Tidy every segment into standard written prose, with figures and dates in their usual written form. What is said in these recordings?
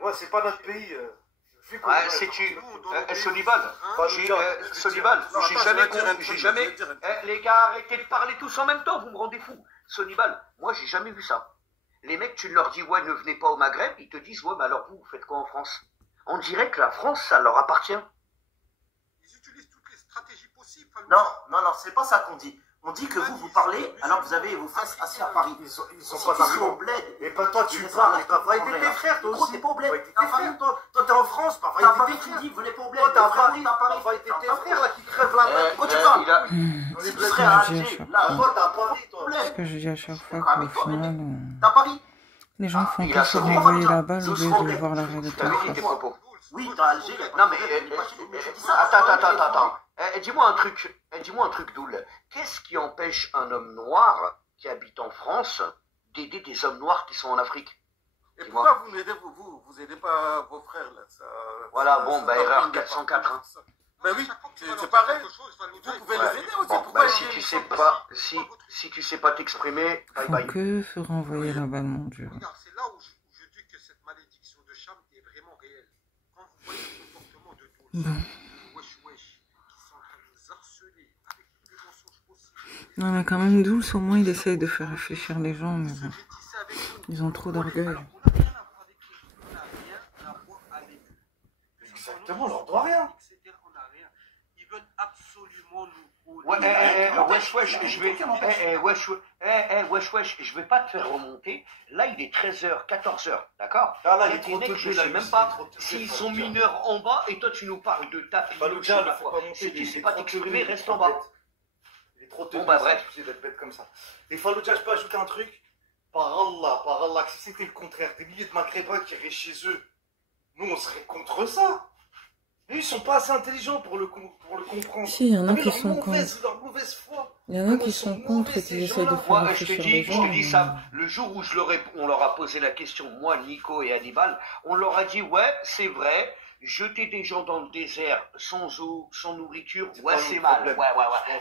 Ouais, c'est pas notre pays. Ouais, c'est tu. Sonibal, Sonibal, j'ai jamais. Les gars, arrêtez de parler tous en même temps, vous me rendez fou. Sonibal, moi j'ai jamais vu ça. Les mecs, tu leur dis, ouais, ne venez pas au Maghreb, ils te disent, ouais, mais alors vous faites quoi en France? On dirait que la France, ça leur appartient. Ils utilisent toutes les stratégies possibles. Non, c'est pas ça qu'on dit. On dit que vous parlez alors que vous avez vos fesses assis à Paris. Ils sont pas au bled. Et pas toi, tu parles. T'as pas aidé tes frères, toi aussi. T'es pas au bled. Tes frères, toi, t'es en France. T'as T'as pas Paris, aidé tes tu frères. dis, venez pas au bled. Toi, t'as Paris, aidé tes frères là qui crèvent la main. Quand tu parles, Si tu serais à Alger, là, toi, t'as Paris, toi. C'est ce que je dis à chaque fois qu'au final, t'as Paris. les gens font il que a se sauvé. renvoyer la balle au lieu de voir la réalité. T'avais dit tes propos. Oui, t'as Alger. Non mais attends. Dis-moi un truc, Doul. Qu'est-ce qui empêche un homme noir qui habite en France d'aider des hommes noirs qui sont en Afrique? Et pourquoi vous n'aidez vous aidez pas vos frères là? Voilà, bon, bah erreur 404. Hein. Ben oui, c'est pareil. Vous pouvez les aider aussi. Bon, Pourquoi bah si tu sais pas, si tu sais pas t'exprimer, bye Font bye. que se renvoyer la balle, mon Dieu. Regarde, c'est là où je dis que cette malédiction de Cham est vraiment réelle. Quand vous voyez le comportement de tous wesh wesh, qui sont en train de nous harceler avec le plus mensonge possible. Non, mais quand même, Douce, au moins, il essaye de faire réfléchir les gens, mais bon, ils ont trop d'orgueil. Exactement, on leur doit rien. Ils veulent absolument nous. Ouais, wesh, je vais pas te faire remonter. Là, il est 13h, 14h, d'accord? Ah, là, Il y a des mecs, je sais même pas s'ils sont mineurs en bas, et toi, tu nous parles de tapis. Fallujah, ne faut pas monter. Si tu sais pas t'exprimer, reste en bas. Il est trop Bon, bah, bref. d'être bête comme ça. Et Fallujah, je peux ajouter un truc? Par Allah, que si c'était le contraire, des milliers de Maghrébins qui iraient chez eux, nous, on serait contre ça. Et ils sont pas assez intelligents pour le comprendre. Si, il y en a qui sont contre. Leur mauvaise foi. Il y en a qui sont contre et qui essaient de faire Moi, réfléchir les je gens. te dis ça, le jour où on leur a posé la question, moi, Nico et Hannibal, on leur a dit, ouais, c'est vrai, jeter des gens dans le désert sans eau, sans nourriture, ouais, c'est mal. Ouais.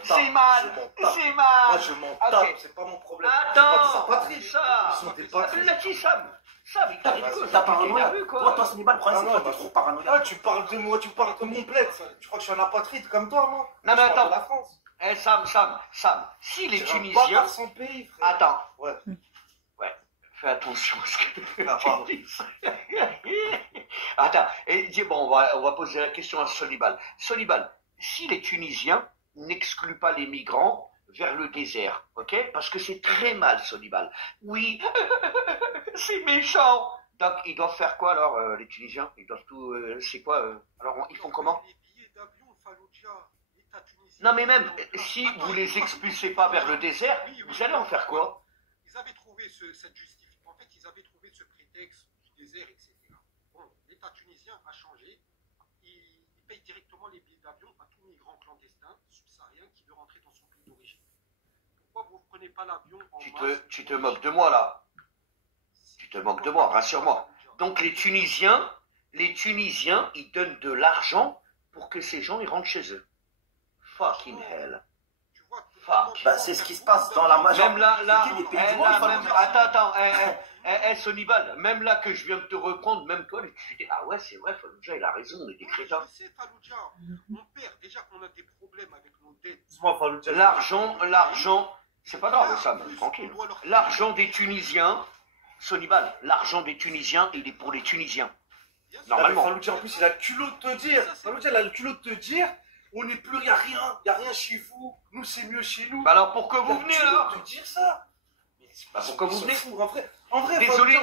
C'est mal. Moi, je m'en tape, Ok. c'est pas mon problème. Attends, Ils ça. sont des patriotes. Là, qui Sam, il t'arrive quoi? T'as T'es paranoïa. énervé, quoi. Toi, Snibal, le problème, c'est que t'es trop paranoïa. Ah, tu parles de moi, tu parles de mon bled. Tu crois que je suis un apatride comme toi, moi? Non, mais Je parle attends. de la France. Sam, si les C'est un Tunisiens... bâtard sans pays, frère. Attends. Ouais. Fais attention à ce que Ah, pardon. tu dis. Attends, on va poser la question à Sonibal. Sonibal, si les Tunisiens n'excluent pas les migrants vers le désert, ok? Parce que c'est très mal, Sonibal. Oui, c'est méchant. Donc, ils doivent faire quoi alors, les Tunisiens? Ils doivent tout... c'est quoi alors, ils font comment? Les billets d'avion, Fallujah, l'État tunisien. Non, mais même, si vous les expulsez pas vers le désert, vous allez en faire quoi? Ils avaient trouvé cette justification. En fait, ils avaient trouvé ce prétexte du désert, etc. Bon, l'État tunisien a changé. Il paye directement les billets d'avion à tout migrant clandestin subsaharien qui veut rentrer dans son pays d'origine. Pourquoi vous ne prenez pas l'avion en masse? Tu te moques de moi, là. Tu te moques de moi, rassure-moi. Donc, les Tunisiens, ils donnent de l'argent pour que ces gens, ils rentrent chez eux. Fucking hell. Fuck. Bah, c'est ce qui se passe dans la Même là, majorité des pays du monde. attends, Sonibal, même là que je viens de te reprendre, même toi, tu dis, ah ouais, c'est vrai, Fallujah, il a raison, on est des crétins. Je sais, Fallujah, on perd. Déjà qu'on a des problèmes avec nos dettes. Dis-moi, Fallujah. L'argent, c'est pas grave, ça, tranquille. L'argent des Tunisiens, Sonibal, l'argent des Tunisiens, il est pour les Tunisiens. Normalement. Fallujah, en plus, il a le culot de te dire. Fallujah, il a le culot de te dire. On n'est plus, il n'y a rien chez vous. Nous, c'est mieux chez nous. Bah alors pourquoi vous venez alors? De dire ça. Bah pourquoi vous venez? En vrai, Désolé,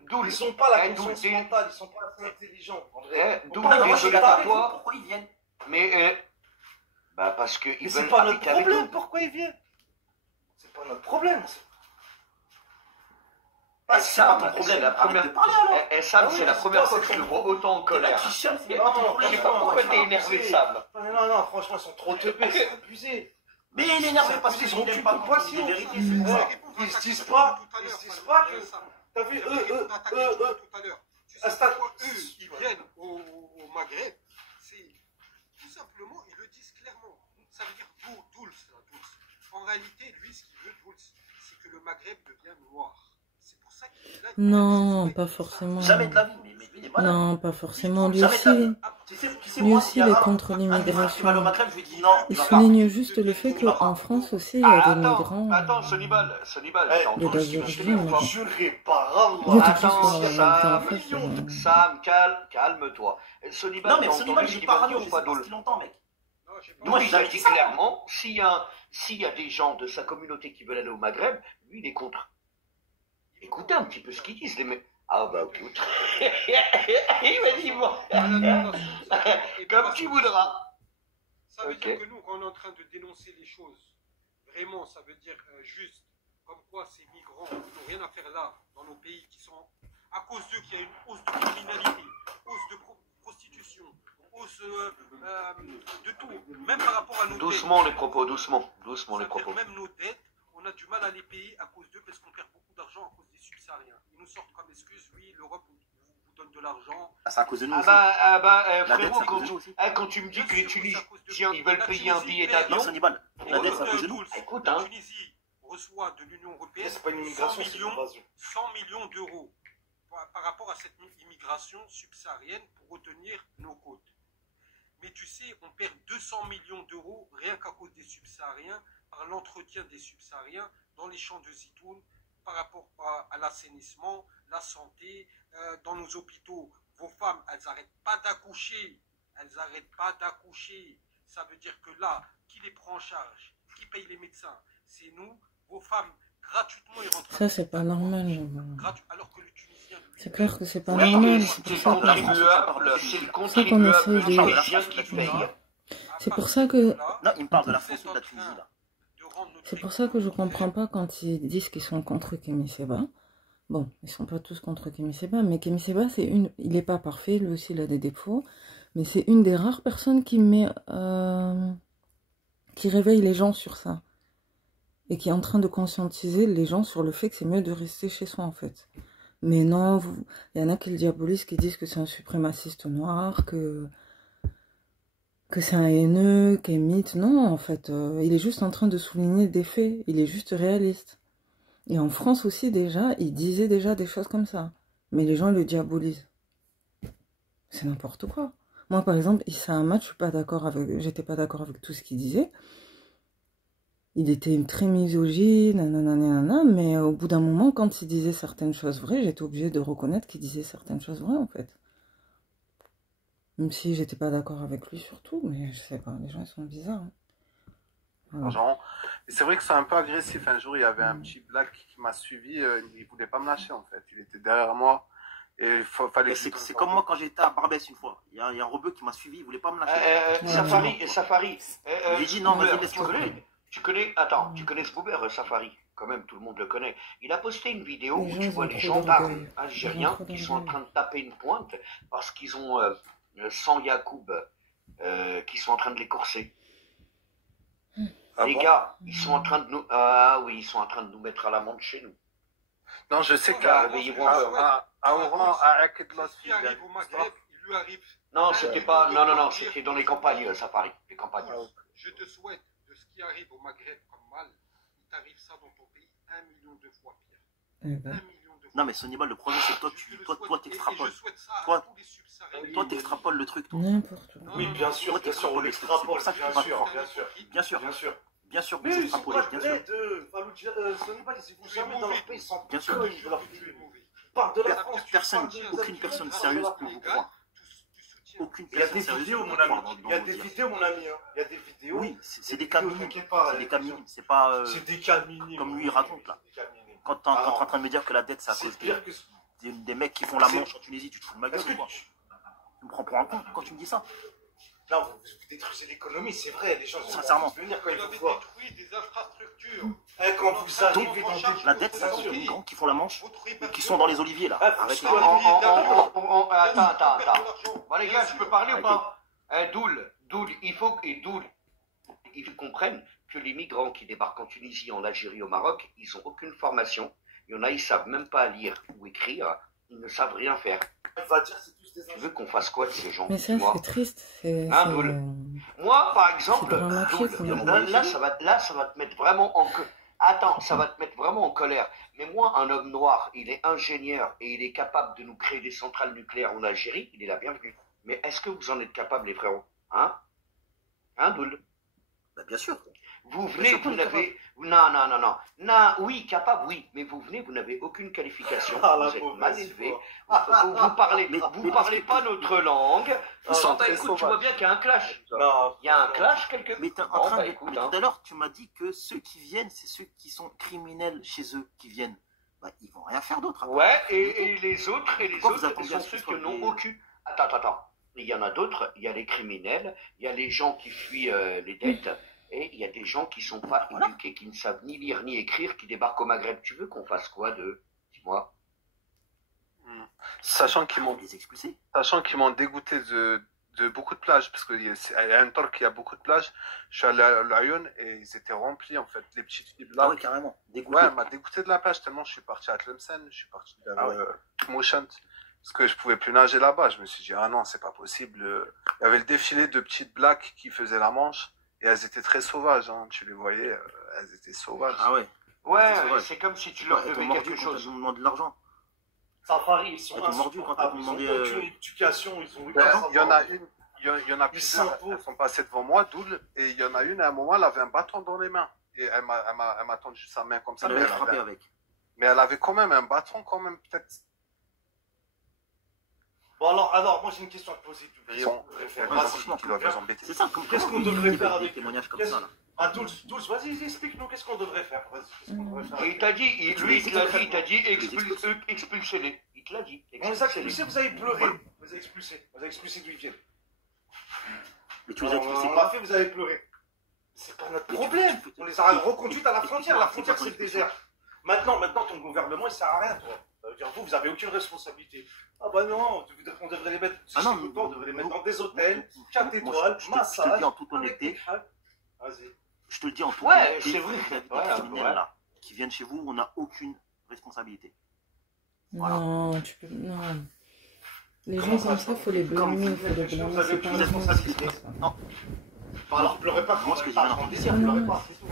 Doul, ils sont pas la conscience mentale, ils sont pas assez intelligents. En vrai. Désolé pour toi. Pourquoi ils viennent? Mais bah parce que ils c'est veulent pas notre habiter avec problème, nous. pourquoi ils viennent? C'est pas notre problème. C'est pas ton problème. La première... Sam, c'est la première fois que je le vois autant en colère. Je sais pas pourquoi t'es énervé, Sam. Non, franchement, ils sont trop teubés, c'est abusé. Mais il est énervé parce qu'ils ont n'aiment plus pas de compassion. les vérités. Ils se disent pas que... T'as vu, eux... tout à l'heure. Tu sais pourquoi eux, ils viennent au Maghreb? C'est tout simplement, ils le disent clairement. Ça veut dire Dulce. En réalité, lui, ce qu'il veut, Dulce, c'est que le Maghreb devient noir. C'est pour ça qu'il a. Non, pas forcément. Jamais de la vie, mais lui, il est malade. Non, pas forcément. Lui Jamais de la vie. aussi, Tu sais, lui moi, aussi, il y il a est contre un de mes frères qui va au l'immigration. Maghreb, je lui dis non, Il va pas. souligne juste le fait qu'en France aussi, il y a des migrants. Attends, Sonibal, Eh, t'as de entendu la ce que je t'ai dit Virginie. ou pas? Juré par Il y a Allah. tout juste pour la vérité en face. Sam, calme-toi. Sonibal, Non, mais t'as Sonibal, entendu il ce est qu'il m'a dit parano, ou je pas, sais pas Dole? si longtemps, mec. Non, j'ai pas. Moi, Moi, il j'ai a jamais dit dit ça. clairement, s'il y a des gens de sa communauté qui veulent aller au Maghreb, lui, il est contre. Écoutez un petit peu ce qu'ils disent, les mecs. Ah bah ok. Il m'a dit bon. Comme tu voudras. Ça veut Ok. dire que nous, quand on est en train de dénoncer les choses, vraiment, ça veut dire juste, comme quoi ces migrants qui n'ont rien à faire là, dans nos pays, qui sont, à cause d'eux, qu'il y a une hausse de criminalité, hausse de prostitution, hausse de tout, même par rapport à nos Doucement dettes. les propos, doucement Ça les veut dire propos. même nos dettes, on a du mal à les payer à cause d'eux parce qu'on perd beaucoup d'argent à cause des subsahariens. Ils nous sortent comme excuse, oui, l'Europe vous donne de l'argent. Ah, c'est à cause de nous aussi. La dette, dette, frérot, c'est à cause de nous aussi. quand tu me dis que les Tunisiens, ils veulent payer un billet Non, d'avion, Sonibal, la dette, c'est à cause de nous. écoute, La hein. Tunisie reçoit de l'Union européenne C'est pas une 100 immigration, c'est une millions, invasion. 100 millions d'euros par rapport à cette immigration subsaharienne pour retenir nos côtes. Mais tu sais, on perd 200 millions d'euros rien qu'à cause des subsahariens, par l'entretien des subsahariens dans les champs de zitoun, par rapport à l'assainissement, la santé, dans nos hôpitaux. Vos femmes, elles n'arrêtent pas d'accoucher. Elles n'arrêtent pas d'accoucher. Ça veut dire que là, qui les prend en charge? Qui paye les médecins? C'est nous. Vos femmes, gratuitement, ils rentrent. Ça, c'est pas normal. Alors que le Tunisien, lui, C'est clair que c'est pas Oui, normal. mais C'est c'est pour ça le que... contribuable, c'est le qu'on contribuable essaie de- tunisien qui paye. C'est pour ça que... Non, il me parle de la France ou de la Tunisie, là. C'est pour ça que je comprends pas quand ils disent qu'ils sont contre Kémy Séba. Bon, ils sont pas tous contre Kémy Séba, mais Kémy Séba, il est pas parfait, lui aussi il a des défauts, mais c'est une des rares personnes qui réveille les gens sur ça. Et qui est en train de conscientiser les gens sur le fait que c'est mieux de rester chez soi, en fait. Mais non, il y en a qui le diabolisent, qui disent que c'est un suprémaciste noir, que c'est un haineux, qu'il est mythe. Non, en fait, il est juste en train de souligner des faits. Il est juste réaliste. Et en France aussi, déjà, il disait déjà des choses comme ça. Mais les gens le diabolisent. C'est n'importe quoi. Moi, par exemple, Issa Hamad, j'étais pas d'accord avec tout ce qu'il disait. Il était très misogyne, nanana, mais au bout d'un moment, quand il disait certaines choses vraies, j'étais obligée de reconnaître qu'il disait certaines choses vraies, en fait. Même si j'étais pas d'accord avec lui surtout, mais je sais pas, les gens ils sont bizarres. Hein. Voilà. Et c'est vrai que c'est un peu agressif. Un jour, il y avait un petit black qui m'a suivi, il voulait pas me lâcher en fait. Il était derrière moi et fallait. C'est comme moi quand j'étais à Barbès une fois. Il y a un rebeu qui m'a suivi, il voulait pas me lâcher. Safari. J'ai dit non, vas-y, laisse-moi. Tu connais ce boober, Safari, quand même, tout le monde le connaît. Il a posté une vidéo Les où gens, tu ils vois ont les trop gendarmes d'orgueil. algériens Ils ont trop qui sont en d'orgueil. train de taper une pointe parce qu'ils ont 100 Yacoub qui sont en train de les courser. Ah Les bon gars, ils sont en train de nous... Ah oui, ils sont en train de nous mettre à l'amende chez nous. Non, je sais Réveillez-vous un peu. à Oran, à Akedlos, Ce qui arrive au Maghreb, il lui arrive. Non, c'était pas... Non, c'était dans les campagnes, Safari. Les campagnes. Je te souhaite de ce qui arrive au Maghreb comme mal, il t'arrive ça dans ton pays 1 million de fois pire. Eh 1 ben, million de fois. Non, mais Sonibal, le problème, c'est que toi, Je te le toi, souhaite, et t'extrapoles. je souhaite ça Toi- à tous les subsahariens. Toi, t'extrapoles le truc, toi. n'importe quoi. Oui, bien sûr, on l'extrapole, C'est pour ça que bien tu vas sûr, croire. bien sûr. Bien sûr, Bien sûr. bien sûr, Mais vous ils sont extrapolez, pas bien sûr. de Fallujah, Sonibal, ils vont jamais dans leur pays, ils sont Bien sûr. connes de leur pays. Parle de la France, Personne, tu parles aucune personne sérieuse peut vous croire. Aucune Il y a personne des sérieuse vidéos, peut mon vous croire ami. dans Il y a vos des dires. vidéos, mon ami. Il y a des vidéos. Oui, c'est des cas minimes. T'inquiète pas. C'est des cas minimes. C'est pas C'est des cas minimes. comme lui il raconte là. C'est des cas minimes. Quand t'es en train de me dire que la dette c'est à C'est cause pire que... des mecs qui font la manche en Tunisie, tu te fous de ma gueule Est-ce que ou quoi? tu... Tu me prends pour un con quand tu me dis ça? Non, vous détruisez l'économie, c'est vrai. Les gens vont Sincèrement. venir quand Vous ils avez vous voient. détruit des infrastructures. Quand vous arrivez dans des... La dette c'est à cause des migrants qui font la manche et qui sont dans les oliviers là. Ah, Arrêtez. Attends. Bon, les gars, je peux parler ou pas? Doul, il faut qu'ils comprennent que les migrants qui débarquent en Tunisie, en Algérie, au Maroc, ils n'ont aucune formation. Il y en a, ils savent même pas lire ou écrire. Ils ne savent rien faire. On va dire c'est tous des Tu veux qu'on fasse quoi de ces gens? Mais ça, dis-moi. c'est triste. C'est, Hein, c'est, Doul Moi, par exemple, c'est dramatique, Doul, mais- là, ça va te mettre vraiment en queue. Attends, ça va te mettre vraiment en colère. Mais moi, un homme noir, il est ingénieur et il est capable de nous créer des centrales nucléaires en Algérie, il est la bienvenue. Mais est-ce que vous en êtes capable, les frérots? Hein? Hein, Doul? Bah, bien sûr. Vous Bien venez, sûr qu'on vous est n'avez... Non, non, non, non. Non, oui, capable, oui. Mais vous venez, vous n'avez aucune qualification. Ah, la Vous êtes mauvaise mal élevé. foi. Vous parlez, Mais vous parlez pas notre langue. Ils sont Bah très écoute, tu sauvages. vois bien qu'il y a un clash. Non, Il y a un clash quelque part. Mais t'es en Bon, train bah de... écoute, mais hein. tout à l'heure, tu m'as dit que ceux qui viennent, c'est ceux qui sont criminels chez eux qui viennent. Bah, ils vont rien faire d'autre. Ouais, et les autres, Pourquoi vous sont attendez à ce ceux qu'ils qui soient n'ont des- aucune. Attends. Il y en a d'autres, il y a les criminels, il y a les gens qui fuient les dettes, et il y a des gens qui sont pas Voilà. éduqués, qui ne savent ni lire ni écrire, qui débarquent au Maghreb. Tu veux qu'on fasse quoi de... Dis-moi. Sachant qu'ils Ils vont m'ont les expulser. dégoûté de beaucoup de plages, parce qu'il y a un Torque qui a beaucoup de plages. Je suis allé à l'Aïon et ils étaient remplis, en fait, les petites filles Ah là. ouais, carrément. Dégoûté. Ouais, elle m'a dégoûté de la plage tellement je suis parti à Tlemcen, je suis parti vers Ah ouais. Tmoshant, parce que je pouvais plus nager là-bas. Je me suis dit, ah non, c'est pas possible. Il y avait le défilé de petites blacks qui faisaient la manche, et elles étaient très sauvages, hein. Tu les voyais, elles étaient sauvages. Ah ouais. Ouais, C'est vrai. c'est comme si tu leur Elles t'ont devais mordu quelque quand chose. elles ont demandé de l'argent. Safari, ils sont Elles t'ont mordu quand t'as insupportables. Ils demandé, ont aucune éducation, ils ont eu Ben, il y en a une. une, il y en a Ils plusieurs, s'imposent. elles sont passées devant moi, Doul, et il y en a une, à un moment, elle avait un bâton dans les mains. Et elle m'a tendu sa main comme ça, Ça mais l'avait elle, frappé avait, avec. mais elle avait quand même un bâton, quand même, peut-être. Bon alors, moi j'ai une question à te poser. Ils sont- Vas-y, Ouais, franchement, qui doivent les embêter. C'est ça, Qu'est-ce qu'on comment devrait il faire y a avec des témoignages comme Qu'est-ce- ça là. Ah, Dulce, vas-y, explique-nous, qu'est-ce qu'on devrait faire? Vas-y, qu'est-ce qu'on devrait faire? Et il t'a dit, Tu lui, les il te l'a dit, il t'a dit, expulses. expulsez-les. Il te l'a dit. On les a expulsés, vous avez pleuré. Vous avez expulsés d'où ils viennent. Mais tu les as expulsés On quoi? l'a fait, vous avez pleuré. C'est pas notre Mais tu- problème. tu- On les a reconduites à la Mais frontière. c'est La pas frontière, ton c'est le expulsion. désert. Maintenant, ton gouvernement, il sert à rien, toi. Ça veut dire, vous avez aucune responsabilité. Ah bah non, on devrait les mettre, Ah non, on devrait les mettre nous- dans des hôtels, moi, 4 étoiles, je te le massage. dis en toute avec des honnêteté. crêpes. Vas-y. Je te le dis en toute Ouais, honnêteté, c'est vrai. vis-à-vis des Ouais, criminels ouais. là, qui viennent chez vous, on n'a aucune responsabilité. Non, tu peux. Non. Les Comment gens ça, comme ça, faut les blâmer, faut les blâmer. Vous avez C'est pas aucune un responsabilité. ça. Non. Bah alors, pleurez pas, Moi, ce que j'ai pas, bien en entendu, désir, c'est- pleurez pas, c'est tout.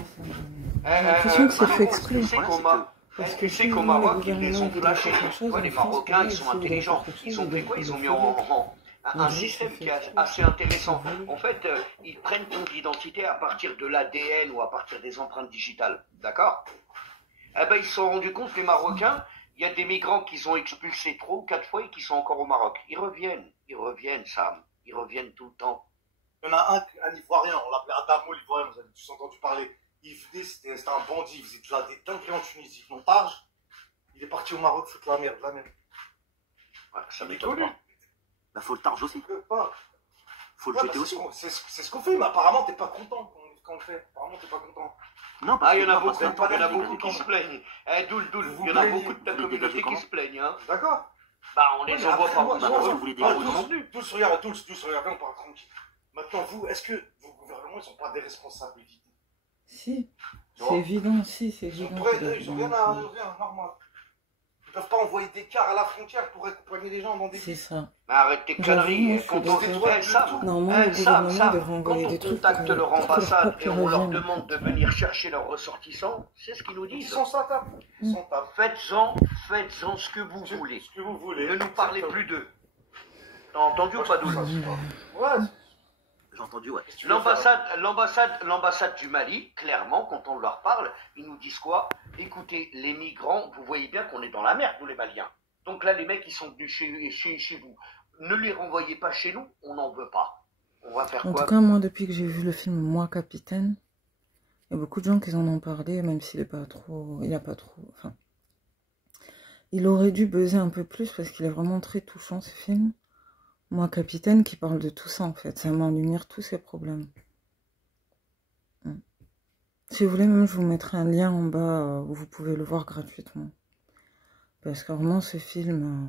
J'ai l'impression que c'est fait exprès. Tu sais Le qu'au problème, Ma- Parce tu que sais si qu'au le Maroc, ils les gouvernement ont voudrait flashés. faire quelque chose, Tu vois, en les France, Marocains, pareil, ils sont si vous voulez intelligents. faire quelque Ils chose, ont fait ils quoi? Ils ont le mis feront. un système qui est assez intéressant. En fait, ils prennent ton identité à partir de l'ADN ou à partir des empreintes digitales. D'accord? Eh ben, ils se sont rendus compte, les Marocains, il y a des migrants qu'ils ont expulsés 3 ou 4 fois et qui sont encore au Maroc. Ils reviennent, Sam. Ils reviennent tout le temps. Il y en a un Ivoirien, on l'appelait Adamo l'Ivoirien, vous avez tous entendu parler. Il venait, c'était un bandit, il faisait de la dinguerie en Tunisie. Montage, il est parti au Maroc foutre la merde, Ouais, ça Il est m'étonne connu. pas. Bah, faut le targe aussi. Pas. Faut le Ouais, jeter bah, aussi. c'est ce qu'on fait, mais apparemment t'es pas content quand on le fait. Apparemment t'es pas content. Non, parce Ah, il y en a que- beaucoup, parce que- il y en a beaucoup qui se plaignent. Eh, Doul, il y en a beaucoup de ta Vous les communauté dégagez qui comment se plaignent, hein. D'accord? Bah, on les Ouais, mais envoie après, par moi, vous. moi, vous les dégagez comment? Tous, regarde, on parle tranquille. Maintenant, vous, est-ce que vos gouvernements, ils ont pas des responsabilités? Si, Non. c'est évident, si, c'est Ils ont, évident. ils ont rien à rien, normal. Ils peuvent pas envoyer des cars à la frontière pour accompagner les gens dans des C'est ça. Mais arrête tes J'avoue, conneries. moi, je Quand suis on d'accord. Eh, Sam, Normalement, le Sam, gouvernement devrait quand envoyer on des trucs contacte leur pour que ambassade peuple et on leur revienne. demande de venir chercher leurs ressortissants, c'est ce qu'ils nous Ils disent. sont sans table. Ils sont table. Faites-en ce que vous voulez. Ce que vous voulez. Ne nous parlez plus d'eux. T'as entendu ou pas, Doul? Ouais. J'ai entendu, ouais. Qu'est-ce que tu veux faire? L'ambassade du Mali, clairement, quand on leur parle, ils nous disent quoi? Écoutez, les migrants, vous voyez bien qu'on est dans la merde, nous les Maliens. Donc là, les mecs, ils sont venus chez vous. Ne les renvoyez pas chez nous, on n'en veut pas. On va faire En quoi? tout cas, moi, depuis que j'ai vu le film Moi, Capitaine, il y a beaucoup de gens qui en ont parlé, même s'il est pas trop... Il a pas trop... Enfin... Il aurait dû buzzer un peu plus, parce qu'il est vraiment très touchant, ce film. Moi, Capitaine, qui parle de tout ça, en fait. Ça met en lumière tous ces problèmes. Si vous voulez, même, je vous mettrai un lien en bas où vous pouvez le voir gratuitement. Parce que vraiment, ce film...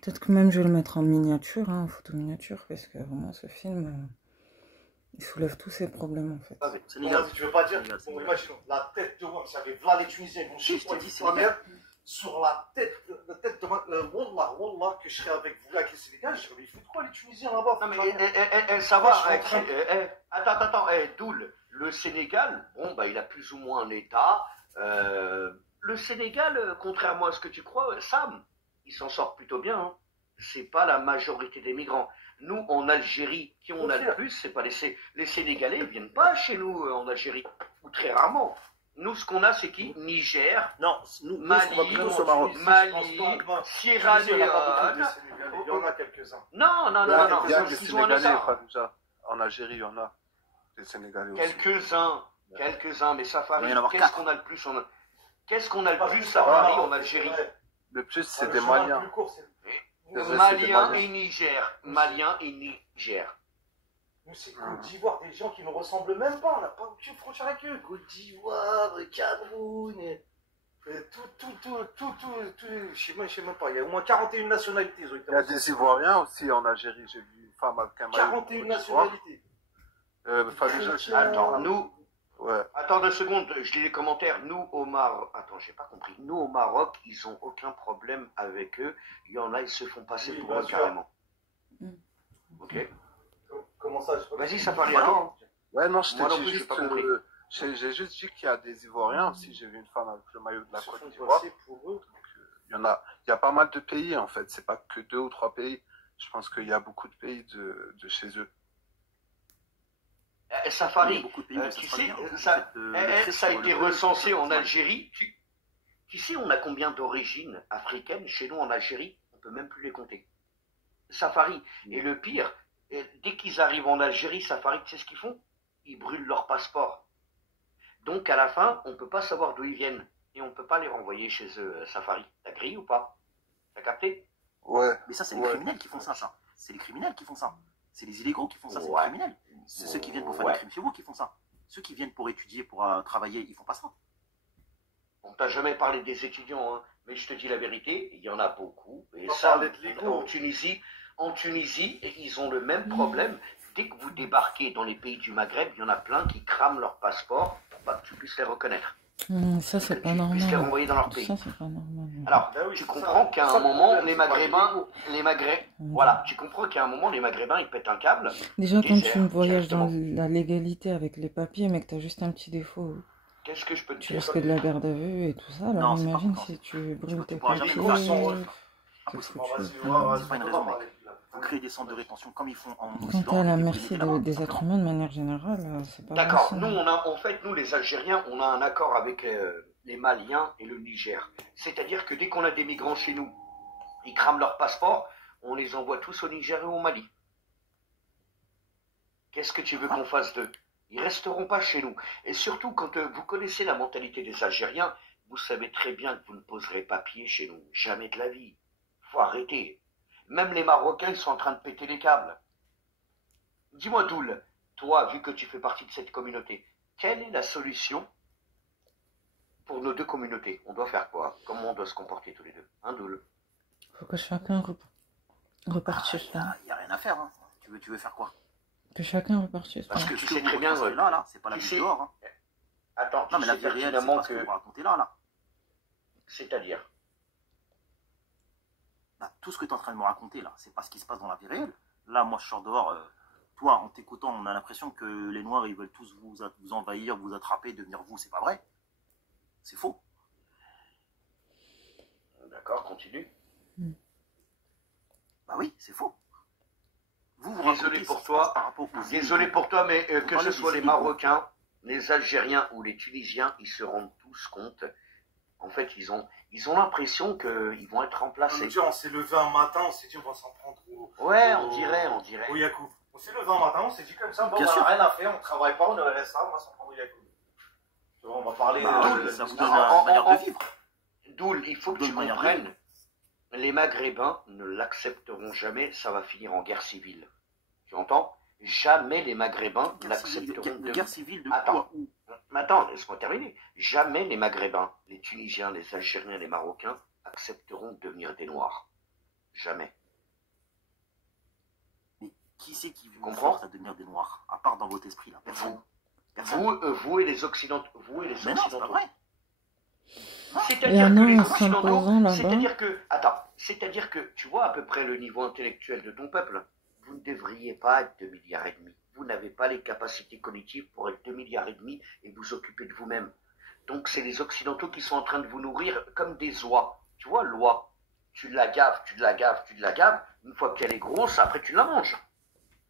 Peut-être que même je vais le mettre en miniature, en photo miniature, parce que vraiment, ce film... il soulève tous ces problèmes, en fait. Vas-y, Sénégal. vas-y, tu veux pas dire? Sénégal, Bon, Sénégal. imaginons, la tête de Wam, s'il y avait là les Tunisiens, ils vont Si, je t'ai ils dit, font la Sénégal. merde. Sur la tête de Wallah, que je serais avec vous là, avec les Sénégalais, je serais, ils foutent quoi les Tunisiens là-bas? Non mais Foutent la merde. ça va. Moi, je suis en train Attends, Doul. Le Sénégal, bon, bah, il a plus ou moins un État. Le Sénégal, contrairement à ce que tu crois, Sam, il s'en sort plutôt bien. Hein. C'est pas la majorité des migrants. Nous, en Algérie, qui on a le plus, c'est pas les Sénégalais, ils viennent pas chez nous en Algérie, ou très rarement. Nous, ce qu'on a, c'est qui? Niger, Non, nous, Mali, on va plutôt au Maroc. Mali, Sierra Il y en a pas beaucoup de Leone. Sénégalais. Il y en a quelques-uns. Non, non, Il y non, a, non, il y a non. des Ils ont un Sénégalais, État. Khadija. En Algérie, il y en a. Des Sénégalais aussi. Quelques-uns, mais Il Safari, va y en avoir qu'est-ce quatre. qu'on a le plus Qu'est-ce qu'on a le Pas plus, juste Safari, Maroc, en Algérie? c'est vrai. Le plus, c'est Le des chemin le Maliens. plus court, c'est- C'est vrai, c'est des Maliens Maliens. et Niger. Maliens et Niger. Nous, c'est Côte d'Ivoire, des gens qui ne ressemblent même pas. On n'a pas aucune frontière avec eux. Côte d'Ivoire, Cameroun, je sais même pas. Il y a au moins 41 nationalités. Ils ont été Il y a des Ivoiriens aussi en Algérie. J'ai vu une femme avec un maillot. 41 de Côte d'Ivoire. nationalités. Khadija, j'ai- Attends, nous, Ouais. attends 2 secondes, je lis les commentaires. Nous au Maroc, attends, j'ai pas compris. Nous au Maroc, ils ont aucun problème avec eux. Il y en a, ils se font passer Oui, pour bien eux sûr. carrément. Mm. Ok. Comment ça je sais pas. Vas-y, Safari, à toi. hein. Ouais, non, je Moi te non dis plus, j'ai juste. pas compris. J'ai juste dit qu'il y a des Ivoiriens aussi. J'ai vu une femme avec le maillot de la Ils se Côte font d'Ivoire. passer pour eux. Il y a pas mal de pays en fait. C'est pas que 2 ou 3 pays. Je pense qu'il y a beaucoup de pays de chez eux. Il y a Safari, beaucoup de pays où ça tu se passe sais, bien. ça a sur été le- recensé en Ouais. Algérie. Tu sais, on a combien d'origines africaines chez nous en Algérie? On peut même plus les compter. Safari. Et le pire, dès qu'ils arrivent en Algérie, Safari, tu sais ce qu'ils font? Ils brûlent leur passeport. Donc à la fin, on peut pas savoir d'où ils viennent. Et on peut pas les renvoyer chez eux, Safari. T'as grillé ou pas? T'as capté? Ouais. Mais ça, c'est les Ouais. criminels qui font ça. C'est les criminels qui font ça. C'est les illégaux qui font ça, c'est les Ouais. criminels. C'est ceux qui viennent pour faire Ouais. des crimes chez vous qui font ça. Ceux qui viennent pour étudier, pour travailler, ils font pas ça. On t'a jamais parlé des étudiants, hein, mais je te dis la vérité, il y en a beaucoup. Et On ça, parlait de l'ego. en Tunisie, ils ont le même problème. Dès que vous débarquez dans les pays du Maghreb, il y en a plein qui crament leur passeport pour pas que tu puisses les reconnaître. Ça, c'est Que pas tu puisses les normal. renvoyer dans leur pays. Ça, c'est pas normal. Alors, Bah oui, tu c'est comprends ça. qu'à Ça, un le moment, problème, les c'est pas Maghrébins, Mm. voilà, tu comprends qu'à un moment, les Maghrébins, ils pètent un câble. Déjà, quand tu Désert, voyages dans directement. la légalité avec les papiers, mais que t'as juste un petit défaut, Qu'est-ce que je peux te tu dire? risques de la garde à vue et tout ça. Alors Non, c'est pas imagine compréhensible. si tu brûles tes pourras jamais papiers. faire ça. Qu'est-ce que Impossible. tu veux Vas-y, faire? vas-y, C'est pas une on raison, va mec. parler de là. Vous créez des centres de rétention comme ils font en Quand Occident. t'es à la et vous les merci mettez là-bas, des tout êtres simplement. humains de manière générale, c'est pas D'accord. possible. Nous, en fait, nous, les Algériens, on a un accord avec les Maliens et le Niger. C'est-à-dire que dès qu'on a des migrants chez nous, ils crament leur passeport, on les envoie tous au Niger et au Mali. Qu'est-ce que tu veux qu'on fasse d'eux? Ils resteront pas chez nous. Et surtout, quand vous connaissez la mentalité des Algériens, vous savez très bien que vous ne poserez pas pied chez nous. Jamais de la vie. Faut arrêter. Même les Marocains, ils sont en train de péter les câbles. Dis-moi, Doul, toi, vu que tu fais partie de cette communauté, quelle est la solution pour nos deux communautés? On doit faire quoi? Comment on doit se comporter tous les deux? Hein, Doul? Faut que chacun reparte chez Il soi. n'y a rien à faire. Hein. Tu veux faire quoi? Que chacun reparte chez soi. Parce que tu ce sais que vous très bien, retranscrivez là, c'est pas la tu vie sais- dehors. Hein. Attends, Non, tu mais la sais vie réelle, c'est pertinemment pas ce que que... vous racontez là. C'est-à-dire? Bah, tout ce que tu es en train de me raconter là, c'est pas ce qui se passe dans la vie réelle. Là, moi, je sors dehors. Toi, en t'écoutant, on a l'impression que les Noirs, ils veulent tous vous envahir, vous attraper, devenir vous. C'est pas vrai. C'est faux. D'accord, continue. Bah oui, c'est faux. Vous Désolé racontez pour ce qui se toi. passe par rapport aux Désolé illégaux. pour toi, mais que parlez ce des soit les illégaux. Marocains, les Algériens ou les Tunisiens, ils se rendent tous compte. En fait, ils ont l'impression qu'ils vont être remplacés. On s'est levé un matin, on s'est dit on va s'en prendre Ouais, on dirait. au Yacoub. On s'est levé un matin, on s'est dit comme ça, bon, Bien on sûr. n'a rien à faire, on travaille pas, on reste là, on va s'en prendre au Yacoub. Tu vois, on va parler Bah, de... ça vous en- donne une en- manière en- de vivre. Doul, il faut que tu Donne moyen de comprennes. Les Maghrébins ne l'accepteront jamais, ça va finir en guerre civile. Tu entends? Jamais les Maghrébins l'accepteront. Une guerre civile de Attends. quoi? Où? Attends, laisse-moi terminer. Jamais les Maghrébins, les Tunisiens, les Algériens, les Marocains accepteront de devenir des Noirs. Jamais. Mais qui c'est qui vous comprends force à devenir des Noirs? À part dans votre esprit là. Personne. Vous, Personne. vous et les Occidentaux. Vous et les Mais non, c'est pas Occidentaux. vrai. Il y C'est-à-dire en que a les en Occidentaux, s'imposant là-bas. c'est-à-dire que tu vois à peu près le niveau intellectuel de ton peuple. Vous ne devriez pas être 2,5 milliards. vous n'avez pas les capacités cognitives pour être 2,5 milliards et vous occuper de vous-même. Donc c'est les Occidentaux qui sont en train de vous nourrir comme des oies. Tu vois, l'oie, tu la gaves, tu la gaves, tu la gaves. Une fois qu'elle est grosse, après tu la manges.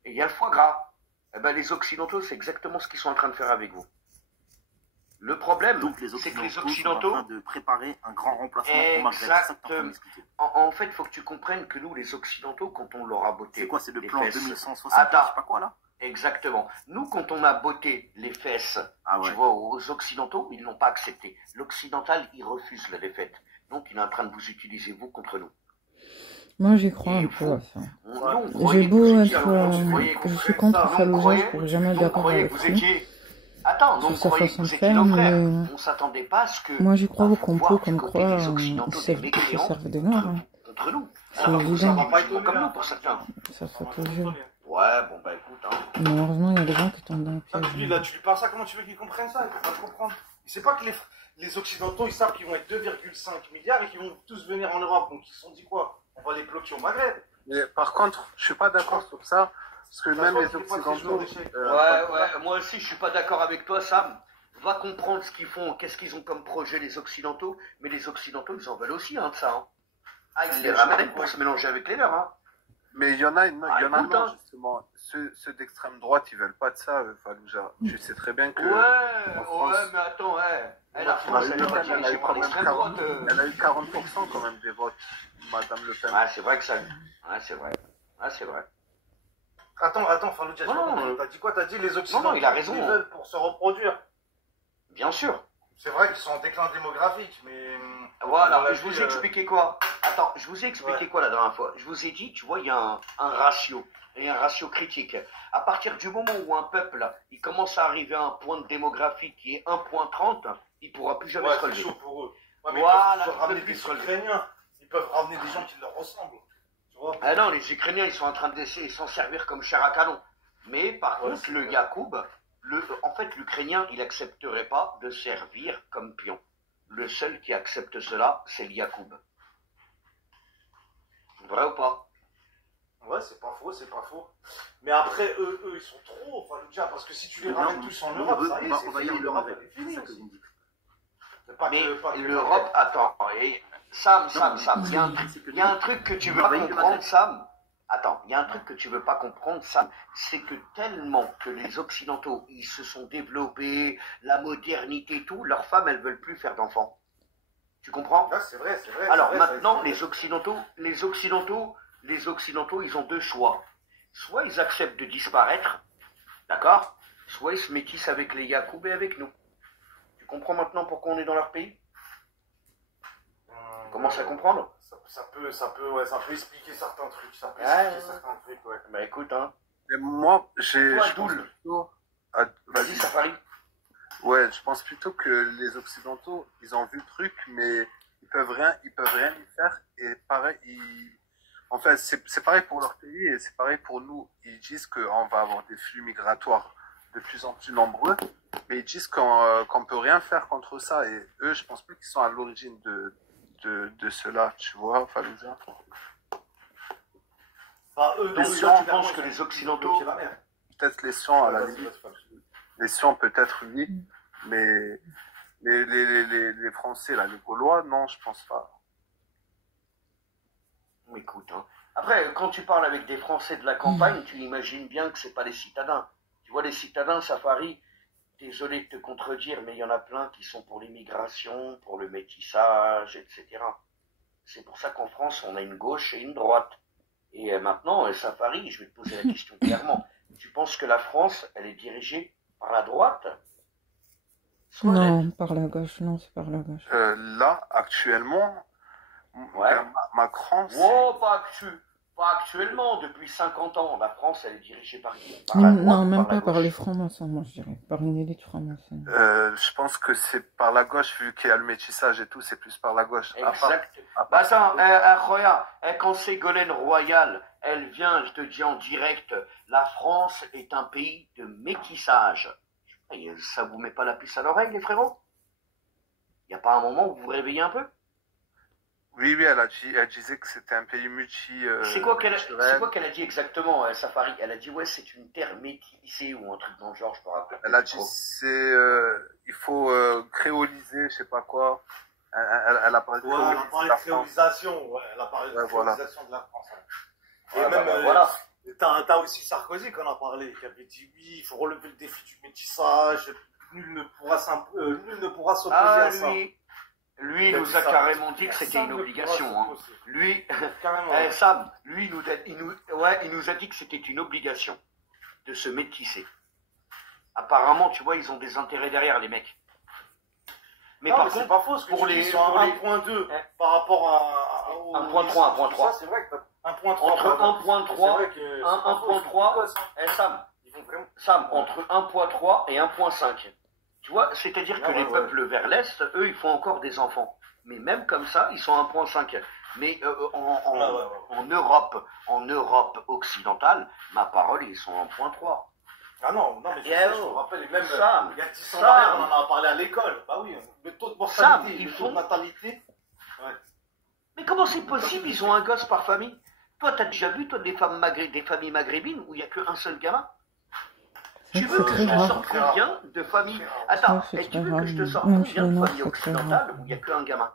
Et il y a le foie gras. Eh ben, les Occidentaux, c'est exactement ce qu'ils sont en train de faire avec vous. Le problème, Donc les c'est que les Occidentaux sont en Occidentaux... train de préparer un grand remplacement pour Maghreb. C'est ça que t'es en train d'expliquer. En fait, il faut que tu comprennes que nous, les Occidentaux, quand on leur a botté... C'est quoi, c'est le les plan fesses, 2160, Attends. je sais pas quoi là? Exactement. Nous, quand on a botté les fesses, Ah ouais. tu vois, aux Occidentaux, ils n'ont pas accepté. L'Occidental, il refuse la défaite. Donc, il est en train de vous utiliser, vous, contre nous. Moi, j'y crois Et un il peu faut- à ça. Nous, on J'ai croyait que beau vous être... étiez vous croyez que je vous suis ferez contre ça. Nous, on Fallujah, croyait- je pourrais jamais être nous, on d'accord croyait avec que vous lui. étiez... Attends, nous, Sur on sa croyait que façon vous de étiez faire, nos frères. mais... On s'attendait pas à ce que... Moi, j'y crois au faut complot voir comme du côté quoi des ils Occidentaux, se des se mécréants, servent des Noirs. Hein. contre nous. C'est Alors que évident. ça va pas pas étonné, comme nous, hein. pour certains. Ça s'auto-jure. Ouais, bon, bah écoute, hein. Malheureusement, il y a des gens qui tombent dans le Ah, piège. lui, là, tu lui parles ça, comment tu veux qu'il comprenne ça? Il peut pas le comprendre. Il sait pas que les Occidentaux, ils savent qu'ils vont être 2,5 milliards et qu'ils vont tous venir en Europe. Donc ils se sont dit quoi? On va les bloquer au Maghreb. Mais par contre, je suis pas d'accord sur ça, parce que Ça même se les voit qu'il est pas très Occidentaux... joueur d'échecs. Ouais, moi aussi je suis pas d'accord avec toi, Sam. Va comprendre ce qu'ils font, qu'est-ce qu'ils ont comme projet les Occidentaux, mais les Occidentaux ils en veulent aussi hein, de ça. Hein. Ah, ils les ramènent pour se mélanger avec les leurs. Hein. Mais il y en a, non, il y en a écoute, non, hein. justement. Ceux d'extrême droite, ils veulent pas de ça, Fallujah. Tu sais très bien que... Ouais, en France- mais attends, la France elle est pas dirigée par l'extrême droite. Elle a eu 40% quand même des votes, Madame Le Pen. Ouais, c'est vrai que ça. Ouais, c'est vrai. Ouais, c'est vrai. Attends, Fallujah, Non, t'as dit quoi? T'as dit les Occidentaux, non, il a raison, ils hein. veulent pour se reproduire. Bien sûr. C'est vrai qu'ils sont en déclin démographique, mais... Voilà, on l'a je vous vu, ai expliqué quoi? Attends, je vous ai expliqué quoi la dernière fois? Je vous ai dit, tu vois, il y a un ratio, et un ratio critique. À partir du moment où un peuple, il commence à arriver à un point de démographie qui est 1,30, il pourra plus jamais Ouais, se c'est relever. chaud pour eux. Ouais, mais Voilà, ils peuvent ramener ils peuvent des se relever. Ukrainiens. Ils peuvent ramener des gens qui leur ressemblent. Tu vois? Ah non, les Ukrainiens, ils sont en train d'essayer de s'en servir comme chair à canon. Mais par Ouais, contre, c'est le vrai. Yacoub, en fait, l'Ukrainien, il accepterait pas de servir comme pion. Le seul qui accepte cela, c'est le Yacoub. Vrai ou pas? Ouais, c'est pas faux. Mais après, eux, ils sont trop, Fallujah, parce que si tu les ramènes tous en Europe, ça y est, c'est fini, l'Europe, elle est finie aussi. C'est pas Mais que l'Europe, attends, Sam, il y a un truc truc que tu veux pas comprendre, Sam. Attends, il y a un truc que tu veux pas comprendre, Sam. C'est que tellement que les Occidentaux, ils se sont développés, la modernité et tout, leurs femmes, elles veulent plus faire d'enfants. Tu comprends? Ah, c'est vrai. Alors c'est vrai, maintenant, ça, les Occidentaux, ils ont deux choix. Soit ils acceptent de disparaître, d'accord? Soit ils se métissent avec les Yacoub et avec nous. Tu comprends maintenant pourquoi on est dans leur pays? Commence à comprendre? Ça peut expliquer certains trucs. Ça peut Ouais. expliquer certains trucs, ouais. Bah écoute, hein. Mais moi, Toi, je pense Doul. plutôt... Vas-y, Safari. Ouais, je pense plutôt que les Occidentaux, ils ont vu le truc, mais ils peuvent rien y faire. Et pareil, en fait, c'est pareil pour leur pays et c'est pareil pour nous. Ils disent qu'on va avoir des flux migratoires de plus en plus nombreux, mais ils disent qu'on peut rien faire contre ça. Et eux, je pense plus qu'ils sont à l'origine de cela, tu vois, Fallujah. Bah, eux, Donc là, toi, tu penses que les Occidentaux... Peut-être les Sions, à la limite. Les Sions, peut-être, oui. Mais les Français, là, les Gaulois, non, je pense pas. Écoute, hein. Après, quand tu parles avec des Français de la campagne, tu imagines bien que c'est pas les citadins. Tu vois, les citadins, Safari, désolé de te contredire, mais il y en a plein qui sont pour l'immigration, pour le métissage, etc. C'est pour ça qu'en France, on a une gauche et une droite. Et maintenant, Safari, je vais te poser la question clairement. Tu penses que la France, elle est dirigée par la droite? Sois honnête. Non, par la gauche, non, c'est par la gauche. Là, actuellement, Ouais. Macron, Oh, pas actuellement, depuis 50 ans. La France, elle est dirigée par qui? Par la droite Non, ou même par la pas par gauche? les francs-maçons, moi je dirais. Par une élite franc-maçonne. je pense que c'est par la gauche, vu qu'il y a le métissage et tout, c'est plus par la gauche. Exact. À part- Bah attends, Roya, quand Ségolène Royal, elle vient, je te dis en direct, la France est un pays de métissage. Et ça vous met pas la puce à l'oreille, les frérots? Y a pas un moment où vous vous réveillez un peu? Oui, oui, elle disait que c'était un pays C'est quoi qu'elle multiculturel. a dit exactement, Safari? Elle a dit, ouais, c'est une terre métissée ou un truc dans le genre, je me rappelle Elle a plus dit trop. il faut créoliser, je sais pas quoi. Elle a parlé de Ouais, elle a créoliser parlé la de France. créolisation. Ouais, elle a parlé de Ouais, voilà. créolisation de la France. Ouais. Et Ouais, même, bah, voilà. t'as aussi Sarkozy qui en a parlé, qui avait dit oui, il faut relever le défi du métissage. Nul ne pourra s'opposer Ah, à ça. lui, il Il a nous dit a ça. carrément dit que c'était Personne une ne pourra obligation. Hein. s'opposer. Lui, Carrément. Sam, lui, il nous a dit que c'était une obligation de se métisser. Apparemment, tu vois, ils ont des intérêts derrière, les mecs. Mais Non, par mais c'est contre, pas faux, ce que pour tu les- dis sur pour un les- 1.2 Hein. par rapport à 1.3, 1.3. Ça, c'est vrai que 1.3. entre pardon. 1.3, C'est vrai que c'est pas faux, 1.3, hein. Ils vont vraiment. Sam, entre 1.3 et 1.5. Tu vois, c'est-à-dire que Ouais, les ouais, peuples vers l'Est, eux, ils font encore des enfants. Mais même comme ça, ils sont 1.5. Mais en Europe occidentale, ma parole, ils sont 1.3. Ah non, non, mais Yeah, je me rappelle, même Sam, il y a 10 ans Sam. en arrière, on en a parlé à l'école. Bah oui, le taux de mortalité, Sam, ils le taux font- de natalité. Mais comment c'est possible? Ils ont un gosse par famille. Toi, t'as déjà vu, toi, des familles maghrébines où il n'y a qu'un seul gamin? C'est Tu vrai veux que que c'est je très te rare. sorte combien de familles? Très Attends, C'est et tu très veux que je te rare. sorte Même combien chez les de Noirs, familles c'est très occidentales rare. où il n'y a qu'un gamin?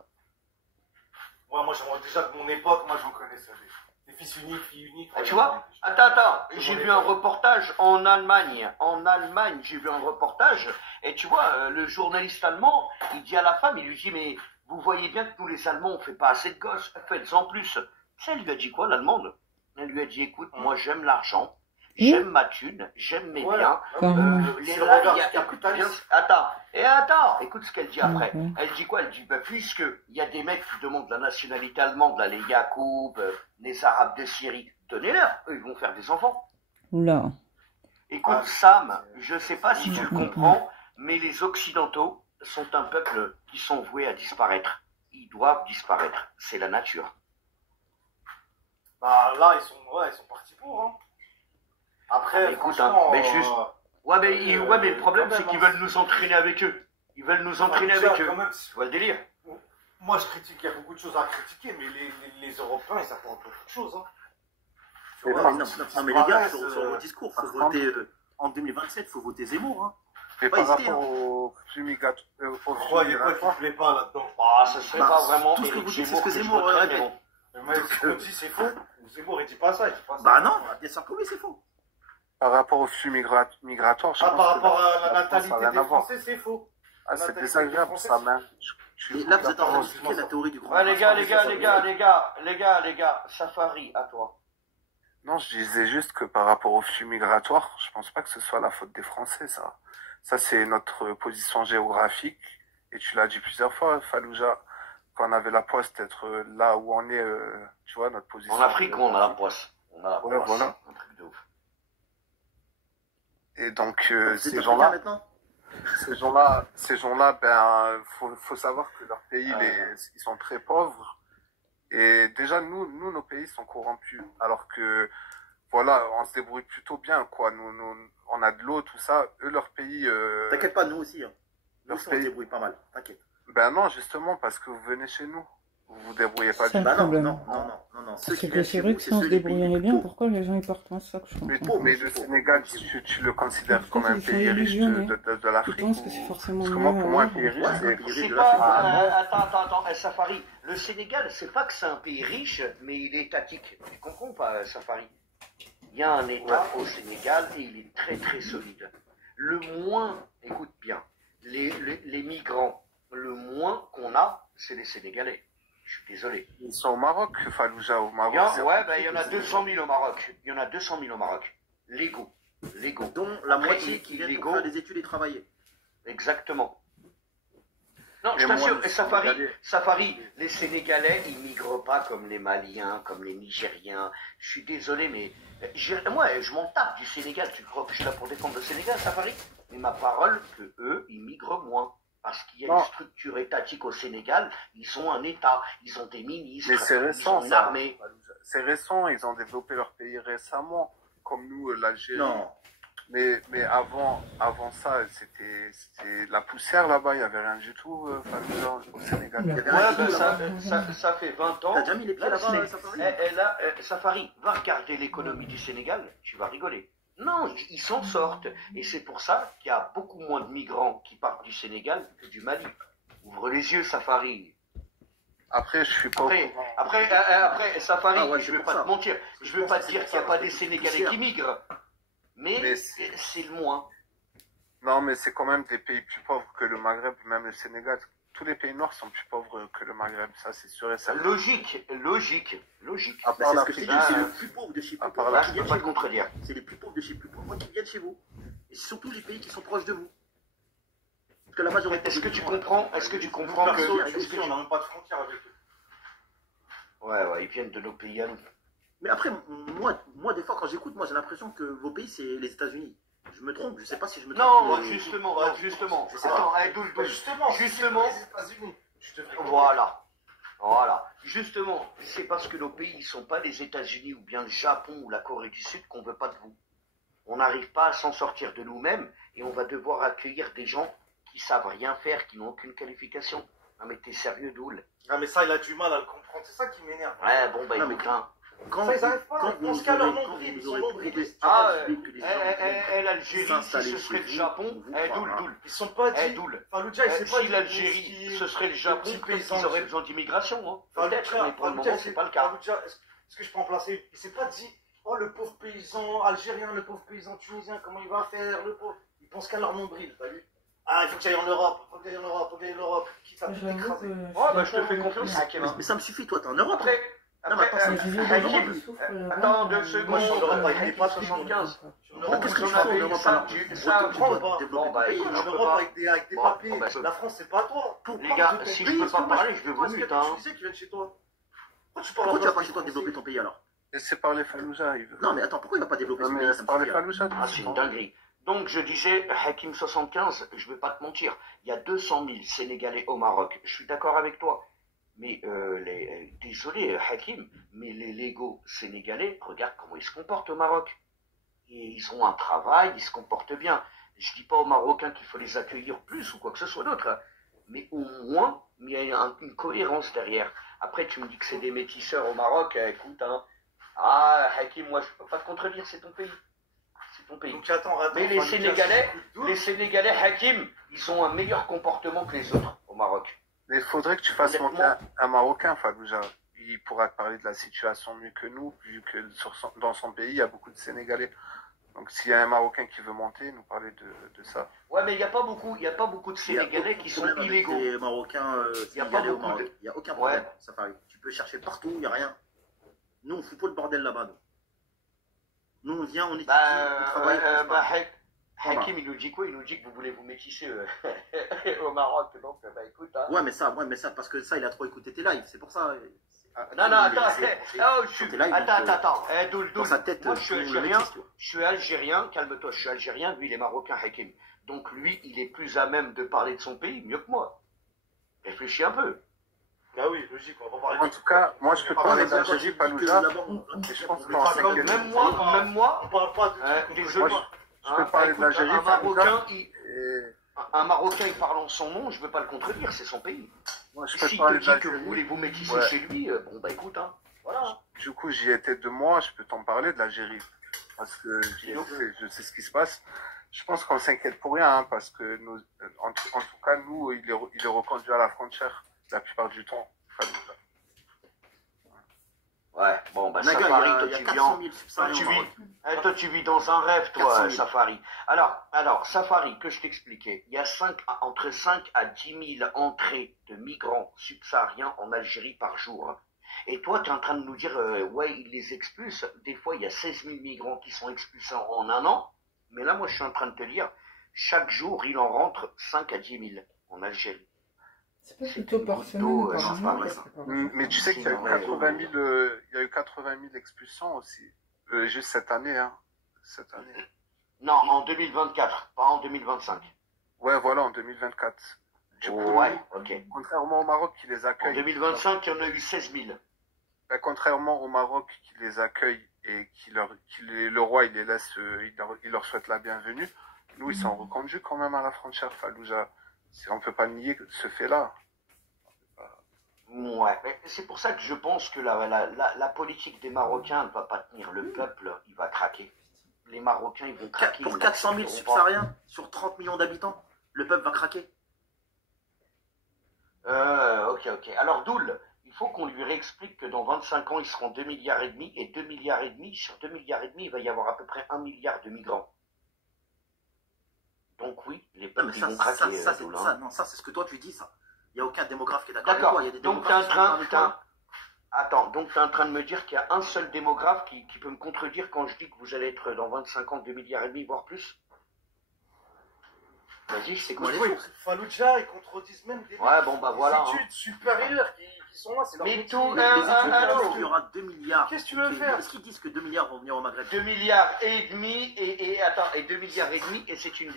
Ouais, moi, déjà de mon époque, moi, j'en connaissais des fils uniques, filles uniques. Tu vois? Attends, C'est j'ai mon vu un époque. reportage en Allemagne. En Allemagne, j'ai vu un reportage. Et tu vois, le journaliste allemand, il dit à la femme, il lui dit, mais vous voyez bien que nous, les Allemands, on fait pas assez de gosses. Faites-en plus. Tu sais, elle lui a dit quoi, l'Allemande? Elle lui a dit, écoute, moi, j'aime l'argent. J'aime ma thune. J'aime mes Ouais, biens. Carrément. C'est le revers du capitalisme. Attends, écoute ce qu'elle dit après. Mhm. Elle dit quoi? Elle dit, bah, puisque il y a des mecs qui demandent la nationalité allemande, là, les Yacoub, les Arabes de Syrie, donnez-leur, eux, ils vont faire des enfants. Oula. Écoute, Ah, Sam, je sais pas si tu le Mhm. comprends, mais les Occidentaux sont un peuple qui sont voués à disparaître. Ils doivent disparaître. C'est la nature. Bah là, ils sont partis pour. Hein. Après, Ah, écoute, franchement, mais juste- Ouais, mais le problème, c'est qu'ils veulent nous entraîner avec eux. Ils veulent nous entraîner déjà, avec eux. quand même, Tu vois le délire? moi, je critique, il y a beaucoup de choses à critiquer, mais les Européens, ils apportent beaucoup de choses. Hein. Mais Ouais, par- mais non, mais les gars, sur euh, vos discours, faut par voter en 2027, faut voter Zemmour. Hein. Et Pas par hésiter, rapport au flux Pourquoi il y a quoi qui ne plaît pas là-dedans? Ah, ce serait Bah, pas vraiment tout ce que Éric vous dites, c'est Zemmour ce que je Zemmour voterais, aurait mais fait. bon. Le mec, ce qu'on dit, c'est faux. Zemmour, il dit pas ça, il dit pas ça. Bah non, bien sûr que oui, c'est faux. Par rapport au flux migratoire, je Ah, pense par que rapport à la France, ça n'a natalité rien des à voir. Français, c'est faux. Ah, c'est natalité désagréable des ça, Français, man. Et là, vous êtes en train d'expliquer la théorie du grand Ouais, les gars, rassemblement. les gars, Safari, à toi. Non, je disais juste que par rapport au flux migratoire, je pense pas que ce soit la faute des Français, ça. Ça, c'est notre position géographique. Et tu l'as dit plusieurs fois, Fallujah, quand on avait la poste d'être là où on est, tu vois, notre position. En Afrique, on a la poisse. On a la Ouais, poisse. voilà. Un truc de ouf. Et donc, Vous êtes ces africain gens-là, maintenant ces gens-là, ben, faut savoir que leur pays, Ouais. ils sont très pauvres. Et déjà, nous, nos pays sont corrompus. Alors que, voilà, on se débrouille plutôt bien, quoi. Nous, on a de l'eau, tout ça. Eux, leur pays, T'inquiète pas, nous aussi. Hein. Nous leur aussi, on se pays. débrouille pas mal. T'inquiète. Ben non, justement, parce que vous venez chez nous. Vous vous débrouillez pas C'est du un tout. Bah non, problème. non. Ceux qui C'est que viennent c'est chez vrai vous, que c'est si on se ceux du pays débrouillerait les bien, plus pourquoi les gens ils partent en ça que je Mais, comprends pas. mais le Sénégal, tu le considères Peut-être comme un qu'ils sont pays riche illusionnés. de Je l'Afrique pense que c'est ou... forcément Parce que moi, mieux, pour moi, un ouais. pays riche, Ouais, c'est... un pays riche C'est de pas. l'Afrique. Attends, Safari. Le Sénégal, c'est pas que c'est un pays riche, mais il est étatique. Tu comprends pas, Safari? Il y a un État au Sénégal et il est très très solide. Le moins, écoute bien, les migrants, le moins qu'on a, c'est les Sénégalais. Je suis désolé. Ils sont au Maroc, Fallujah, au Maroc. c'est- Il y en a 200 000 au Maroc. Il y en a 200 000 au Maroc. Légaux. Dont la Après, moitié qui viennent pour illégaux. faire des études et travailler. Exactement. Non, Et je moi, t'assure, les Safari, Sénégalais- Safari, les Sénégalais, ils migrent pas comme les Maliens, comme les Nigériens. Je suis désolé, mais moi, je m'en tape du Sénégal. Tu crois que je suis là pour défendre le Sénégal, Safari? Mais ma parole, que eux, ils migrent moins. Parce qu'il y a Non. une structure étatique au Sénégal, ils ont un État, ils ont des ministres, Mais c'est ils ont récent, une ça. armée. C'est récent, ils ont développé leur pays récemment, comme nous, l'Algérie. Non. Mais avant ça, c'était la poussière là-bas, il n'y avait rien du tout, au Sénégal. Il y avait rien Ouais, du ben tout, là-bas. ça fait 20 ans. T'as déjà mis les pieds là-bas, C'est- Safari? là, Safari, va regarder l'économie du Sénégal, tu vas rigoler. Non, ils s'en sortent. Et c'est pour ça qu'il y a beaucoup moins de migrants qui partent du Sénégal que du Mali. Ouvre les yeux, Safari. Après, je suis pas au courant. Après, Safari, Ah ouais, je c'est vais pour pas ça. te mentir. Je veux pense pas que te c'est dire pour qu'il n'y a ça, pas parce des que c'est Sénégalais poussière. qui migrent. Mais Mais c'est le moins. Non, mais c'est quand même des pays plus pauvres que le Maghreb, même le Sénégal. Tous les pays noirs sont plus pauvres que le Maghreb, ça c'est sûr et certain. Logique. À Bah, part c'est ce que je t'ai l'Afrique, dit, c'est le plus pauvre de chez à plus part pauvres. Là, la- je qui peux viennent pas chez te vous. contredire. C'est les plus pauvres de chez plus pauvres qui viennent chez vous. Et c'est surtout les pays qui sont proches de vous. Parce que la majorité. Est-ce que des tu gens- comprends Perso, que... tu sais, on n'a même pas de frontières avec eux. Ouais, ils viennent de nos pays à nous. Mais après, moi, des fois, quand j'écoute, moi, j'ai l'impression que vos pays, c'est les États-Unis. Je me trompe, je sais pas si je me trompe. Non, mais- justement. Je sais Attends, pas. Doul, Bah, justement, Justement. les États-Unis. Tu devrais Voilà. Justement, c'est parce que nos pays ne sont pas les États-Unis ou bien le Japon ou la Corée du Sud qu'on veut pas de vous. On n'arrive pas à s'en sortir de nous-mêmes et on va devoir accueillir des gens qui savent rien faire, qui n'ont aucune qualification. Non mais t'es sérieux, Doul? Ah, mais ça, il a du mal à le comprendre. C'est ça qui m'énerve. Ouais, bon bah Non, mais écoute, hein. Quand Ça, ils arrivent pas. quand Ils pensent qu'à leur nombril, vous ils sont aurez nombrilistes. prouvé Ah, que les gens l'Algérie, si s'installer ce serait chez le vous, Japon, on vous Doul, croira. Doul. Ils sont pas dit. Doul. Fallujah, il sait pas Si dit l'Algérie, ce serait le Japon, petit peut-être paysan, qu'ils auraient c'est- besoin d'immigration, hein. Fallujah, Peut-être, mais pour le Fallujah, moment, c'est pas le cas. Fallujah, est-ce que je peux en placer une? Il s'est pas dit, oh, le pauvre paysan algérien, le pauvre paysan tunisien, comment il va faire, le pauvre. Ils pensent qu'à leur nombril, t'as vu? Ah, il faut que j'aille en Europe, il faut que j'aille en Europe, il faut que j'aille en Europe. Quitte à tout J'avoue écraser. que. Ouais, bah je te fais confiance, Hakim. Mais ça me suffit, toi, t'es en Europe. Après, Non, mais attends, Mais je vis Hakim, dans le souffle là-bas. attends 2 secondes. Moi, je suis en Europe avec Hakim, des patrons, 75. En Vous, Europe, qu'est-ce que vous tu en fais en avez Europe, ça, alors tu Tu ça, dois tu prends dois pas. développer Bon, bah ton pays. écoute, En je peux Europe pas. avec des Bon, papiers. bon, bah, La France, c'est pas toi. Les gars, si je peux pas parler, je vais vous mute, hein. Tu sais qu'ils viennent chez toi. Pourquoi tu parles Pourquoi tu vas pas pas chez toi développer ton pays alors? Laissez parler Fallujah, il veut. Non, mais attends, pourquoi il va pas développer Non, son mais pays? Ça laisse me parler suffit, là. Fallujah. Ah, c'est une dinguerie. Donc, je disais, Hakim 75, je vais pas te mentir, il y a 200 000 Sénégalais au Maroc. Je suis d'accord avec toi. Mais, désolé, Hakim, mais les légaux sénégalais, regarde comment ils se comportent au Maroc. Et ils ont un travail, ils se comportent bien. Je dis pas aux Marocains qu'il faut les accueillir plus ou quoi que ce soit d'autre, hein. Mais au moins, il y a une cohérence derrière. Après, tu me dis que c'est des métisseurs au Maroc, écoute, hein. Ah, Hakim, moi, je peux pas te contredire, c'est ton pays. C'est ton pays. Donc attends, Mais les Fallujah, Sénégalais, c'est tout. les Sénégalais, Hakim, ils ont un meilleur comportement que les autres au Maroc. Mais il faudrait que tu fasses Honnêtement. monter un Marocain, Fallujah. Il pourra te parler de la situation mieux que nous, vu que dans son pays, il y a beaucoup de Sénégalais. Donc s'il y a un Marocain qui veut monter, nous parler de ça. Ouais, mais il n'y a pas beaucoup de Il y a Sénégalais aucun qui sont problème avec illégaux. les Marocains Il y a pas sénégalais au beaucoup Maroc. de- Il n'y a aucun Ouais. problème. Ça pareil. Tu peux chercher partout, il n'y a rien. Nous, on fout pas le bordel là-bas. Nous, on vient, on étudie, on travaille. on se parle. Hakim, il nous dit quoi? Il nous dit que vous voulez vous métisser au Maroc. Donc, bah écoute, hein. Ouais, mais ça, parce que ça, il a trop écouté tes lives. C'est pour ça. Non, attends, Attends. attends. Doul, Dans sa tête, moi, je suis tout le monde le algérien. maîtrise, tu vois. Je suis algérien, calme-toi, je suis algérien, lui il est marocain, Hakim. Donc lui, il est plus à même de parler de son pays mieux que moi. Réfléchis un peu. Ah oui, logique, on va pas parler. En tout cas, moi je peux te Ah, parler mais d'Algérie, Fallujah. Et je pense qu'en pas comme cinquième- Même moi, On parle pas de. désolé. Moi, je peux parler de écoute, l'Algérie, un Marocain, Et un Marocain, il parle en son nom, je veux pas le contredire, c'est son pays. moi, je peux te S'il te parler de dit que l'Algérie. vous voulez vous métisser Ouais. chez lui, bon bah écoute, hein. Voilà. Du coup, j'y étais 2 mois, je peux t'en parler de l'Algérie. Parce que j'y étais, je sais ce qui se passe. Je pense qu'on s'inquiète pour rien, hein, parce que en tout cas, nous, il est reconduit à la frontière la plupart du temps. Ouais, bon bah Naga, Safari, il toi y a tu 400 viens. 000 subsahariens tu au vis, Maroc. toi, tu vis dans un rêve, 400 toi, 000. Safari. Alors, Safari, que je t'expliquais, il y a entre 5 à 10 000 entrées de migrants subsahariens en Algérie par jour. Et toi, tu es en train de nous dire, ouais, ils les expulsent. Des fois, il y a 16 000 migrants qui sont expulsés en un an. Mais là, moi, je suis en train de te dire, chaque jour, il en rentre 5 à 10 000 en Algérie. C'est pas plutôt par semaine ou par c'est mois pas vrai, quelque part. Mais tu sais qu'il y a eu 80 000, il y a eu 80 000 expulsions aussi. Juste cette année, hein. Cette année. Non, en 2024, pas en 2025. Ouais, voilà, en 2024. Du coup, Ouais, ok. contrairement au Maroc qui les En accueille. 2025, il y en a eu 16 000. Ben, contrairement au Maroc qui les accueille et le roi il les laisse, il leur souhaite la bienvenue, nous ils sont reconduits quand même à la frontière Fallujah. On peut pas nier ce fait-là. Ouais, mais c'est pour ça que je pense que la politique des Marocains ne va pas tenir. Le peuple, il va craquer. Les Marocains, ils vont craquer. Pour 400 000 subsahariens sur 30 millions d'habitants, le peuple va craquer. Ok. Alors, Doul, il faut qu'on lui réexplique que dans 25 ans, ils seront 2,5 milliards et 2,5 milliards, sur 2,5 milliards, il va y avoir à peu près 1 milliard de migrants. Donc oui, les peuples, ils vont craquer, Doul, hein. Non, ça, c'est ce que toi tu dis, ça. Il n'y a aucun démographe qui est d'accord avec D'accord, toi. Il y a des donc démographes Attends, donc tu es en train de me dire qu'il y a un seul démographe qui peut me contredire quand je dis que vous allez être dans 25 ans 2,5 milliards, voire plus? Vas-y, je t'écoute. Fallujah, ils contredisent même des Ouais, bon, bah voilà. études supérieures qui sont là. C'est leur Mais métier. tout, Les études allô. disent qu'il y aura 2 milliards. Qu'est-ce que tu veux faire? Est-ce qu'ils disent que 2 milliards vont venir au Maghreb? 2,5 milliards et 2,5 milliards et c'est une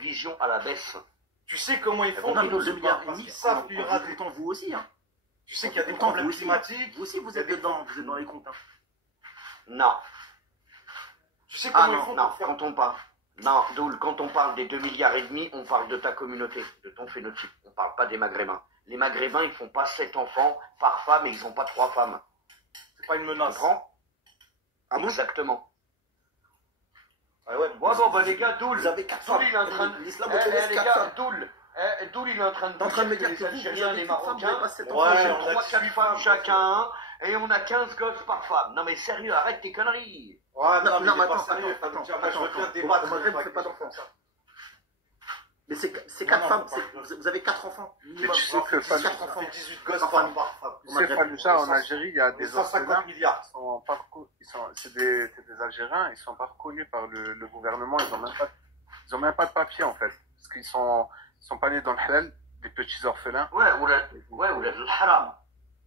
vision à la baisse. Tu sais comment ils font? Non, mais ils 2 nous milliards et parce demi, qu'ils savent qu'il y aura des... pourtant vous aussi. Hein. Tu sais qu'il y a des Pourtant, problèmes vous aussi, climatiques. Vous aussi, vous êtes dedans, vous êtes dans les comptes. Hein. Non, Tu sais comment ils font non, pour faire... quand on parle. Non, Doul, quand on parle des 2,5 milliards, on parle de ta communauté, de ton phénotype. On parle pas des Maghrébins. Les Maghrébins, ils font pas 7 enfants par femme et ils ont pas 3 femmes. C'est pas une Tu menace. comprends? Ah bon? Exactement. Ah ouais, Bon, bah les gars, Doul, Vous avez 4 Doul, femmes. il est en train de... L'islam Eh, autorise les 4 gars, femmes. Doul, il est en train de T'es en train de me dire dire que que les vous, Algériens, avez les 4 femmes, vous Marocains, avez pas 7 Ouais, enfants. ils ont on a 3-4 18 femmes femmes, chacun, et on a 15 gosses par femme. Non mais sérieux, arrête tes conneries. Ouais, Non, mais non, il mais est pas attends, sérieux, attends, Fallujah. Moi, je veux bien attends. débattre. Au Maghreb, vous faites pas d'enfants. Mais c'est Non, 4 non, femmes, faut pas vous avez 4 enfants. Mais tu sais que Ça Fallujah, fait 18 gosses Par par famille. par femme. tu sais, Fallujah, en Algérie, il y a On est des 150 orphelins. milliards. C'est des Algériens, ils sont pas reconnus par le gouvernement, ils ont même pas de papier en fait, parce qu'ils sont pas nés dans le halal, des petits orphelins. Ouais, ou le haram.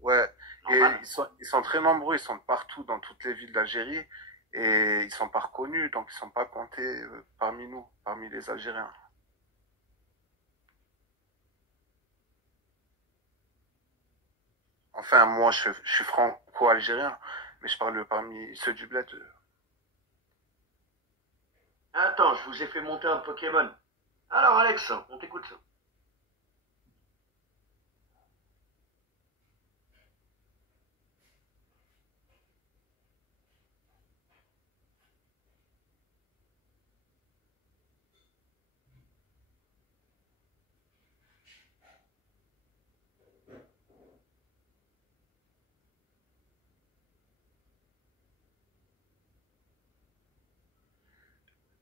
Ouais, et Normal. ils sont très nombreux, ils sont de partout dans toutes les villes d'Algérie, et ils sont pas reconnus, donc ils sont pas comptés parmi nous, parmi les Algériens. Enfin, moi, je suis franco-algérien, mais je parle parmi ceux du bled. Attends, je vous ai fait monter un Pokémon. Alors Alex, on t'écoute.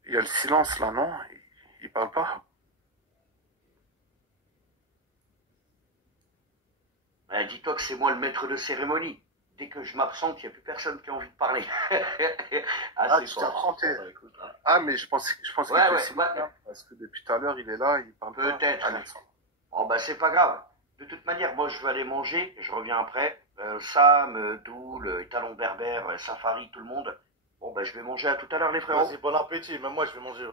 Il y a le silence là, non? Ils parlent pas. Dis-toi que c'est moi le maître de cérémonie. Dès que je m'absente, il n'y a plus personne qui a envie de parler. Ah, c'est tu pas t'es grave. absenté. Bah, écoute, hein. Ah, mais je pense qu'il Ouais, était ouais, aussi ouais. là, parce que depuis tout à l'heure, il est là, il parle pas. Peut-être. Alexandre. Oh bah c'est pas grave. De toute manière, moi je vais aller manger, je reviens après. Sam, Doul, Étalon Berbère, Safari, tout le monde. Bon bah je vais manger à tout à l'heure les frérots. Vas-y, bon appétit. Même moi, je vais manger.